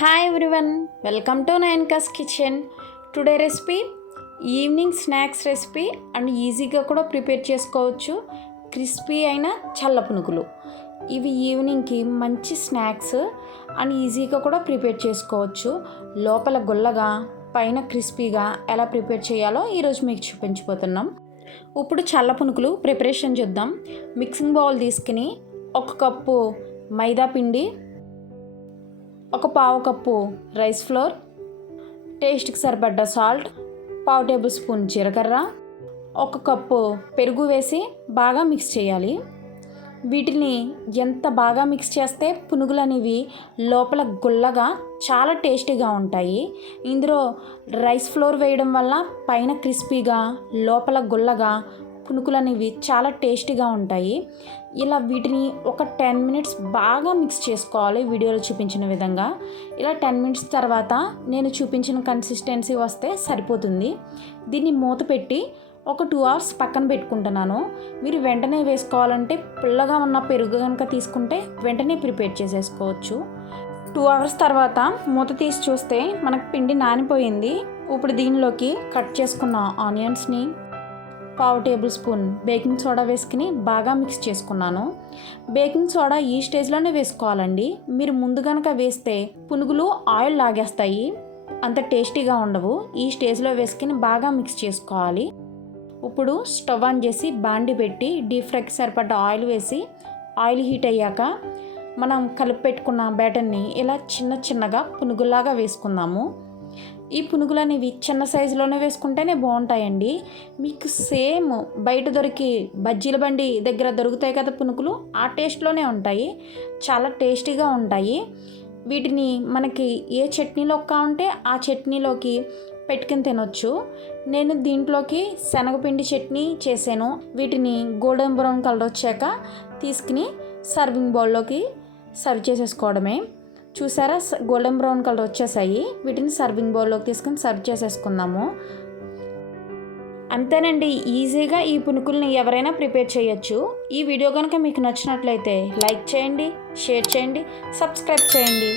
Hi everyone welcome to Nainkas kitchen today recipe evening snacks recipe and ఈజీగా కూడా prepare చేసుకోవచ్చు crispy అయిన చల్ల పునుగులు ఇవి ఈవినింగ్కి మంచి స్నాక్స్ అండ్ ఈజీగా కూడా ప్రిపేర్ చేసుకోవచ్చు లోపల గుల్లగా పైన క్రిస్పీగా ఎలా ప్రిపేర్ చేయాలో ఈరోజు మీకు చూపించబోతున్నాం ఇప్పుడు చల్ల పునుకులు ప్రిపరేషన్ చూద్దాం మిక్సింగ్ బౌల్ తీసుకుని ఒక కప్పు మైదా పిండి ఒక పావు కప్పు రైస్ ఫ్లోర్ టేస్ట్కి సరిపడ్డ సాల్ట్ పావు టేబుల్ స్పూన్ జీలకర్ర ఒక కప్పు పెరుగు వేసి బాగా మిక్స్ చేయాలి. వీటిని ఎంత బాగా మిక్స్ చేస్తే పునుగులు అనేవి లోపల గుల్లగా చాలా టేస్టీగా ఉంటాయి. ఇందులో రైస్ ఫ్లోర్ వేయడం వల్ల పైన క్రిస్పీగా లోపల గుల్లగా పునుకులు అనేవి చాలా టేస్టీగా ఉంటాయి. ఇలా వీటిని ఒక టెన్ మినిట్స్ బాగా మిక్స్ చేసుకోవాలి వీడియోలో చూపించిన విధంగా. ఇలా టెన్ మినిట్స్ తర్వాత నేను చూపించిన కన్సిస్టెన్సీ వస్తే సరిపోతుంది. దీన్ని మూత పెట్టి ఒక టూ అవర్స్ పక్కన పెట్టుకుంటున్నాను. మీరు వెంటనే వేసుకోవాలంటే పుల్లగా ఉన్న పెరుగు కనుక తీసుకుంటే వెంటనే ప్రిపేర్ చేసేసుకోవచ్చు. టూ అవర్స్ తర్వాత మూత తీసి చూస్తే మనకు పిండి నానిపోయింది. ఇప్పుడు దీనిలోకి కట్ చేసుకున్న ఆనియన్స్ని పావు టేబుల్ స్పూన్ బేకింగ్ సోడా వేసుకుని బాగా మిక్స్ చేసుకున్నాను. బేకింగ్ సోడా ఈ స్టేజ్లోనే వేసుకోవాలండి. మీరు ముందు కనుక వేస్తే పునుగులు ఆయిల్ లాగేస్తాయి. అంత టేస్టీగా ఉండవు. ఈ స్టేజ్లో వేసుకుని బాగా మిక్స్ చేసుకోవాలి. ఇప్పుడు స్టవ్ ఆన్ చేసి బాండి పెట్టి డీప్ ఫ్రైకి సరిపడ్డ ఆయిల్ వేసి ఆయిల్ హీట్ అయ్యాక మనం కలిపి పెట్టుకున్న బ్యాటర్ని ఇలా చిన్న చిన్నగా పునుగులాగా వేసుకుందాము. ఈ పునుగులు అనేవి చిన్న సైజులోనే వేసుకుంటేనే బాగుంటాయండి. మీకు సేమ్ బయట దొరికి బజ్జీల బండి దగ్గర దొరుకుతాయి కదా పునుకులు ఆ టేస్ట్లోనే ఉంటాయి. చాలా టేస్టీగా ఉంటాయి. వీటిని మనకి ఏ చట్నీలో కావాలంటే ఆ చట్నీలోకి పెట్టుకుని తినొచ్చు. నేను దీంట్లోకి శనగపిండి చట్నీ చేశాను. వీటిని గోల్డెన్ బ్రౌన్ కలర్ వచ్చాక తీసుకుని సర్వింగ్ బౌల్లోకి సర్వ్ చేసేసుకోవడమే. చూసారా? గోల్డెన్ బ్రౌన్ కలర్ వచ్చేసాయి. వీటిని సర్వింగ్ బౌల్లోకి తీసుకుని సర్వ్ చేసేసుకుందాము. అంతేనండి ఈజీగా ఈ పునుకుల్ని ఎవరైనా ప్రిపేర్ చేయొచ్చు. ఈ వీడియో కనుక మీకు నచ్చినట్లయితే లైక్ చేయండి షేర్ చేయండి సబ్స్క్రైబ్ చేయండి.